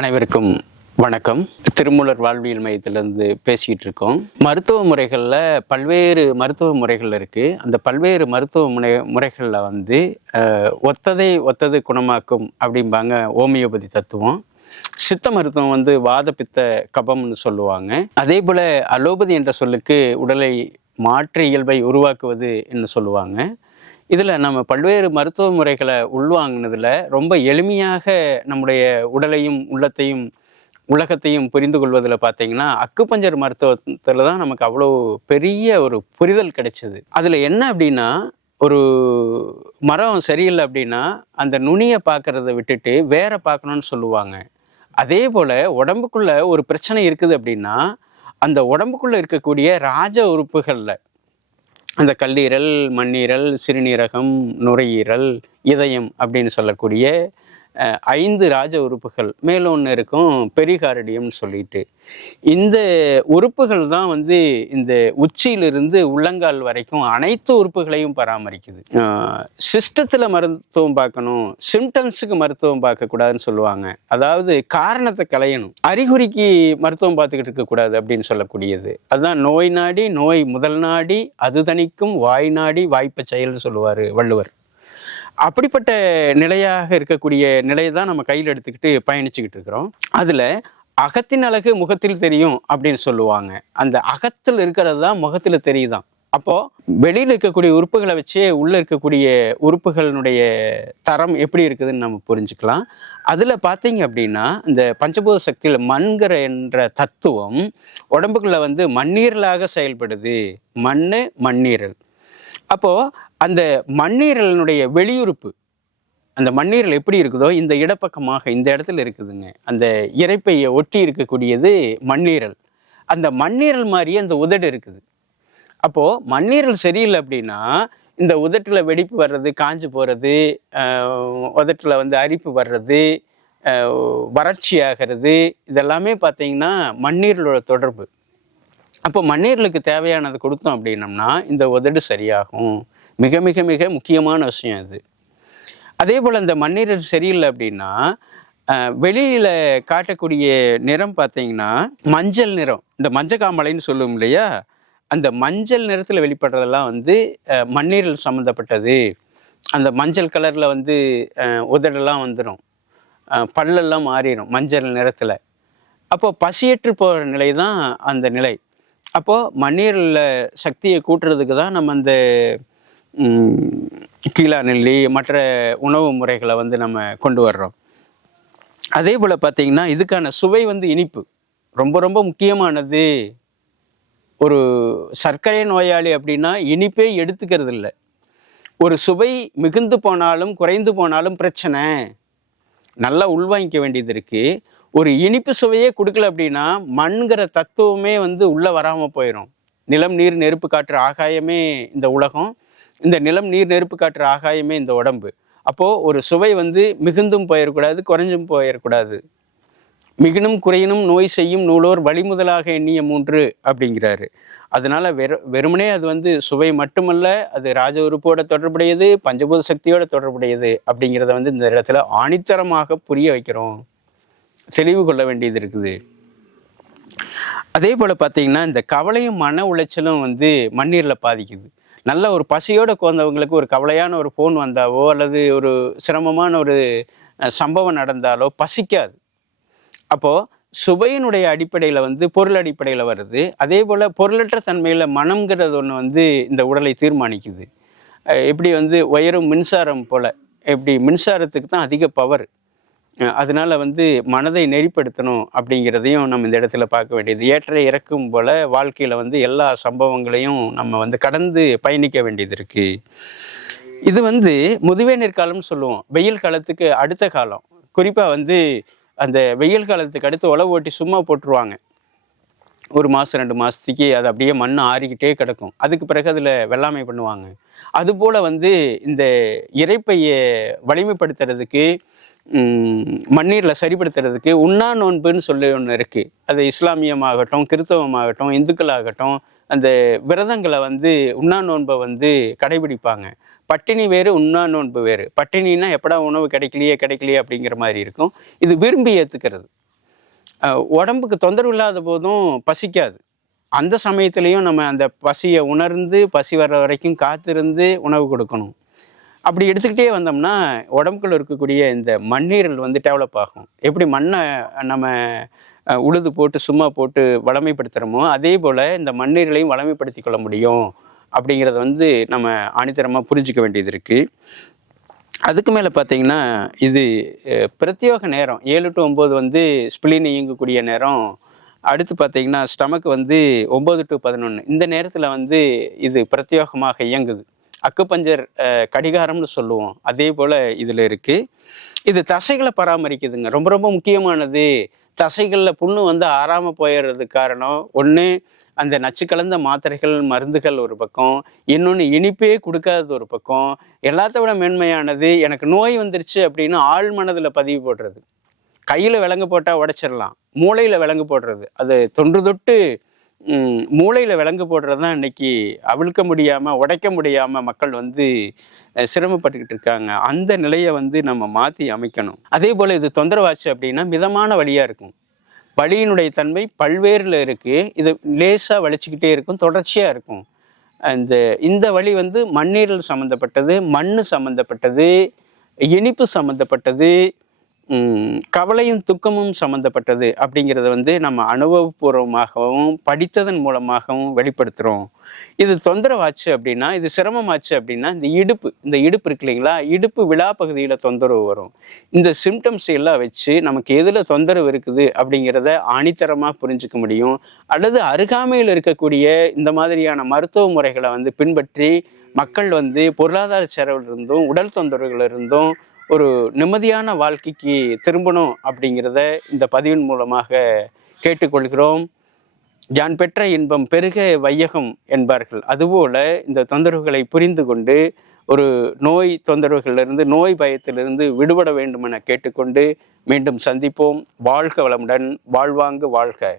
அனைவருக்கும் வணக்கம். திருமூலர் வாழ்வியல் மையத்திலிருந்து பேசிக்கிட்டு இருக்கோம். மருத்துவ முறைகளில் பல்வேறு மருத்துவ முறைகள் இருக்குது அந்த பல்வேறு மருத்துவ முறை முறைகளில் வந்து ஒத்ததை ஒத்தது குணமாக்கும் அப்படிம்பாங்க ஹோமியோபதி தத்துவம். சித்த மருத்துவம் வந்து வாத பித்த கபம்னு சொல்லுவாங்க. அதே போல் அலோபதி என்ற சொல்லுக்கு உடலை மாற்று இயல்பை உருவாக்குவது என்று சொல்லுவாங்க. இதில் நம்ம பல்வேறு மருத்துவ முறைகளை உள்வாங்கினதில் ரொம்ப எளிமையாக நம்முடைய உடலையும் உள்ளத்தையும் உலகத்தையும் புரிந்து கொள்வதில் பார்த்தீங்கன்னா அக்குப்பஞ்சர் மருத்துவத்தில் தான் நமக்கு அவ்வளோ பெரிய ஒரு புரிதல் கிடைச்சது. அதில் என்ன அப்படின்னா ஒரு மரம் சரியில்லை அப்படின்னா அந்த நுனியை பார்க்குறத விட்டுட்டு வேற பார்க்கணும்னு சொல்லுவாங்க. அதே போல் உடம்புக்குள்ளே ஒரு பிரச்சனை இருக்குது அப்படின்னா அந்த உடம்புக்குள்ளே இருக்கக்கூடிய ராஜ உறுப்புகளில் அந்த கல்லீரல் மண்ணீரல் சிறுநீரகம் நுரையீரல் இதயம் அப்படின்னு சொல்லக்கூடிய ஐந்து ராஜ உறுப்புகள். மேலும் ஒன்று இருக்கும் பெரிகாரடியம்னு சொல்லிட்டு. இந்த உறுப்புகள் தான் வந்து இந்த உச்சியிலிருந்து உள்ளங்கால் வரைக்கும் அனைத்து உறுப்புகளையும் பராமரிக்குது. சிஸ்டத்தில் மருத்துவம் பார்க்கணும் சிம்டம்ஸுக்கு மருத்துவம் பார்க்கக்கூடாதுன்னு சொல்லுவாங்க. அதாவது காரணத்தை களையணும். அறிகுறிக்கு மருத்துவம் பார்த்துக்கிட்டு இருக்கக்கூடாது அப்படின்னு சொல்லக்கூடியது. அதுதான் நோய் நாடி நோய் முதல் நாடி அது தணிக்கும் வாய் நாடி வாய்ப்பை செயல்னு சொல்லுவார் வள்ளுவர். அப்படிப்பட்ட நிலையாக இருக்கக்கூடிய நிலையை தான் நம்ம கையில் எடுத்துக்கிட்டு பயணிச்சுக்கிட்டு இருக்கிறோம். அதில் அகத்தின் அழகு முகத்தில் தெரியும் அப்படின்னு சொல்லுவாங்க. அந்த அகத்தில் இருக்கிறது தான் முகத்தில் தெரியுதான். அப்போது வெளியில் இருக்கக்கூடிய உறுப்புகளை வச்சே உள்ளே இருக்கக்கூடிய உறுப்புகளினுடைய தரம் எப்படி இருக்குதுன்னு நம்ம புரிஞ்சுக்கலாம். அதில் பார்த்தீங்க அப்படின்னா இந்த பஞ்சபூத சக்தியில் மண்கிற என்ற தத்துவம் உடம்புக்குள்ளே வந்து மண்ணீரலாக செயல்படுது. மண் மண்ணீரல். அப்போது அந்த மண்ணீரலினுடைய வெளியுறுப்பு அந்த மண்ணீரல் எப்படி இருக்குதோ இந்த இடப்பக்கமாக இந்த இடத்துல இருக்குதுங்க. அந்த இறைப்பையை ஒட்டி இருக்கக்கூடியது மண்ணீரல். அந்த மண்ணீரல் மாதிரியே அந்த உதடு இருக்குது. அப்போது மண்ணீரல் சரியில்லை அப்படின்னா இந்த உதட்டில் வெடிப்பு வர்றது காஞ்சு போகிறது உதட்டில் வந்து அரிப்பு வர்றது வறட்சி ஆகிறது இதெல்லாமே பார்த்தீங்கன்னா மண்ணீரலோட தொடர்பு. அப்போ மண்ணீரலுக்கு தேவையானது கொடுத்தோம் அப்படின்னம்னா இந்த உதடு சரியாகும். மிக மிக மிக முக்கியமான விஷயம் அது. அதே போல் இந்த மண்ணீரல் சரியில்லை அப்படின்னா வெளியில் காட்டக்கூடிய நிறம் பார்த்தீங்கன்னா மஞ்சள் நிறம். இந்த மஞ்சள் காமலைன்னு சொல்லுவோம் இல்லையா? அந்த மஞ்சள் நிறத்தில் வெளிப்படுறதெல்லாம் வந்து மண்ணீரல் சம்மந்தப்பட்டது அந்த மஞ்சள் கலரில் வந்து உதடெல்லாம் வந்துடும் பல்லெல்லாம் மாறிடும் மஞ்சள் நிறத்தில். அப்போது பசியற்று போகிற நிலை தான் அந்த நிலை. அப்போது மண்ணீரலில் சக்தியை கூட்டுறதுக்கு தான் நம்ம அந்த கீழா நெல்லி மற்ற உணவு முறைகளை வந்து நம்ம கொண்டு வர்றோம். அதே போல் பார்த்தீங்கன்னா இதுக்கான சுவை வந்து இனிப்பு. ரொம்ப ரொம்ப முக்கியமானது ஒரு சர்க்கரை நோயாளி அப்படின்னா இனிப்பே எடுத்துக்கிறது இல்லை ஒரு சுவை மிகுந்து போனாலும் குறைந்து போனாலும் பிரச்சனை. நல்லா உள்வாங்கிக்க வேண்டியது இருக்குது ஒரு இனிப்பு சுவையே கொடுக்கல அப்படின்னா மண்கிற தத்துவமே வந்து உள்ளே வராமல் போயிடும் நிலம் நீர் நெருப்பு காற்று ஆகாயமே இந்த உலகம். இந்த நிலம் நீர் நெருப்பு காற்று ஆகாயமே இந்த உடம்பு. அப்போது ஒரு சுவை வந்து மிகுந்தும் போயிடக்கூடாது குறைஞ்சும் போயிடக்கூடாது மிகுனும் குறையினும் நோய் செய்யும் நூலோர் வழிமுதலாக எண்ணிய மூன்று அப்படிங்கிறாரு. அதனால வெறு வெறுமனே அது வந்து சுவை மட்டுமல்ல அது ராஜ உறுப்போட தொடர்புடையது பஞ்சபூத சக்தியோட தொடர்புடையது அப்படிங்கிறத வந்து இந்த இடத்துல ஆணித்தரமாக புரிய வைக்கிறோம். தெளிவு கொள்ள வேண்டியது இருக்குது. அதே போல் பார்த்தீங்கன்னா இந்த கவலையும் மன உளைச்சலும் வந்து மண்ணீரில் பாதிக்குது. நல்ல ஒரு பசியோடு குழந்தவங்களுக்கு ஒரு கவலையான ஒரு ஃபோன் வந்தாவோ அல்லது ஒரு சிரமமான ஒரு சம்பவம் நடந்தாலோ பசிக்காது. அப்போது சுவையினுடைய அடிப்படையில் வந்து பொருள் அடிப்படையில் வருது. அதே போல் பொருளற்ற தன்மையில் மனம்ங்கிறது ஒன்று வந்து இந்த உடலை தீர்மானிக்குது. எப்படி வந்து உயரும் மின்சாரம் போல் எப்படி மின்சாரத்துக்கு தான் அதிக பவர் அதனால வந்து மனதை நெறிப்படுத்தணும் அப்படிங்கிறதையும் நம்ம இந்த இடத்துல பார்க்க வேண்டியது. ஏற்ற இறக்கும் போல் வாழ்க்கையில் வந்து எல்லா சம்பவங்களையும் நம்ம வந்து கடந்து பயணிக்க வேண்டியது இருக்குது இது வந்து முதுவே காலம்னு சொல்லுவோம். வெயில் காலத்துக்கு அடுத்த காலம். குறிப்பாக வந்து அந்த வெயில் காலத்துக்கு அடுத்து உழவு ஓட்டி சும்மா போட்டுருவாங்க. ஒரு மாதம் ரெண்டு மாதத்துக்கு அது அப்படியே மண் ஆறிக்கிட்டே கிடக்கும். அதுக்கு பிறகு அதில் வெள்ளாமை பண்ணுவாங்க. அதுபோல் வந்து இந்த இறைப்பையை வலிமைப்படுத்துறதுக்கு மண்ணீரில் சரிப்படுத்துறதுக்கு உண்ணா நோன்புன்னு சொல்லி ஒன்று இருக்குது அது இஸ்லாமியமாகட்டும் கிறித்தவமாகட்டும் இந்துக்களாகட்டும் அந்த விரதங்களை வந்து உண்ணா நோன்பை வந்து கடைபிடிப்பாங்க. பட்டினி வேறு உண்ணா நோன்பு வேறு. பட்டினின்னா எப்படா உணவு கிடைக்கலையே கிடைக்கலையே அப்படிங்கிற மாதிரி இருக்கும். இது விரும்பி ஏற்றுக்கிறது உடம்புக்கு தொந்தரவு இல்லாத போதும் பசிக்காது. அந்த சமயத்துலேயும் நம்ம அந்த பசியை உணர்ந்து பசி வர்ற வரைக்கும் காத்திருந்து உணவு கொடுக்கணும். அப்படி எடுத்துக்கிட்டே வந்தோம்னா உடம்புக்குள்ள இருக்கக்கூடிய இந்த மண்ணீரல் வந்து டெவலப் ஆகும். எப்படி மண்ணை நம்ம உழுது போட்டு சும்மா போட்டு வளமைப்படுத்துகிறோமோ அதே போல் இந்த மண்ணீரலையும் வளமைப்படுத்தி கொள்ள முடியும். அப்படிங்கிறத வந்து நம்ம ஆணித்தரமாக புரிஞ்சுக்க வேண்டியது இருக்குது அதுக்கு மேலே பார்த்தீங்கன்னா இது பிரத்யோக நேரம் ஏழு டு ஒம்பது வந்து ஸ்பிளின் இயங்கக்கூடிய நேரம். அடுத்து பார்த்தீங்கன்னா ஸ்டமக் வந்து ஒம்பது டு பதினொன்று இந்த நேரத்தில் வந்து இது பிரத்யோகமாக இயங்குது. அக்குப்பஞ்சர் கடிகாரம்னு சொல்லுவோம். அதே போல் இதில் இருக்குது இது தசைகளை பராமரிக்குதுங்க. ரொம்ப ரொம்ப முக்கியமானது தசைகளில் புண்ணு வந்து ஆறாமல் போயிடுறதுக்கு காரணம் ஒன்று அந்த நச்சு கலந்த மாத்திரைகள் மருந்துகள் ஒரு பக்கம். இன்னொன்று இனிப்பே கொடுக்காதது ஒரு பக்கம். எல்லாத்த விட மேன்மையானது எனக்கு நோய் வந்துருச்சு அப்படின்னு ஆள் மனதில் பதிவு போடுறது. கையில் விலங்கு போட்டால் உடைச்சிடலாம் மூளையில் விலங்கு போடுறது. அது தொன்று தொட்டு மூளையில் விலங்கு போடுறது தான் இன்னைக்கு அவிழ்க்க முடியாமல் உடைக்க முடியாமல் மக்கள் வந்து சிரமப்பட்டுக்கிட்டு இருக்காங்க. அந்த நிலையை வந்து நம்ம மாற்றி அமைக்கணும். அதே போல் இது தொந்தரவாச்சு அப்படின்னா மிதமான வழியாக இருக்கும். வழியினுடைய தன்மை பல்வேறில் இருக்குது இது லேசாக வலிச்சுக்கிட்டே இருக்கும் தொடர்ச்சியாக இருக்கும். அந்த இந்த வழி வந்து மண்ணீரல் சம்மந்தப்பட்டது மண் சம்மந்தப்பட்டது இனிப்பு சம்மந்தப்பட்டது கவலையும் துக்கமும் சம்மந்தப்பட்டது அப்படிங்கிறத வந்து நம்ம அனுபவபூர்வமாகவும் படித்ததன் மூலமாகவும் வெளிப்படுத்துகிறோம் இது தொந்தரவாச்சு அப்படின்னா இது சிரமமாச்சு அப்படின்னா இந்த இடுப்பு இந்த இடுப்பு இருக்கு இல்லைங்களா? இடுப்பு விழா பகுதியில் தொந்தரவு வரும். இந்த சிம்டம்ஸ் எல்லாம் வச்சு நமக்கு எதில் தொந்தரவு இருக்குது அப்படிங்கிறத ஆணித்தரமாக புரிஞ்சுக்க முடியும். அல்லது அருகாமையில் இருக்கக்கூடிய இந்த மாதிரியான மருத்துவ முறைகளை வந்து பின்பற்றி மக்கள் வந்து பொருளாதார செலவிலிருந்தும் உடல் தொந்தரவுகளிலிருந்தும் ஒரு நிம்மதியான வாழ்க்கைக்கு திரும்பணும் அப்படிங்கிறத இந்த பதிவின் மூலமாக கேட்டுக்கொள்கிறோம். யான் பெற்ற இன்பம் பெருக வையகம் என்பார்கள். அதுபோல இந்த தொந்தரவுகளை புரிந்து கொண்டு ஒரு நோய் தொந்தரவுகளிலிருந்து நோய் பயத்திலிருந்து விடுபட வேண்டும் என கேட்டுக்கொண்டு மீண்டும் சந்திப்போம். வாழ்க வளமுடன் வாழ்வாங்கு வாழ்க.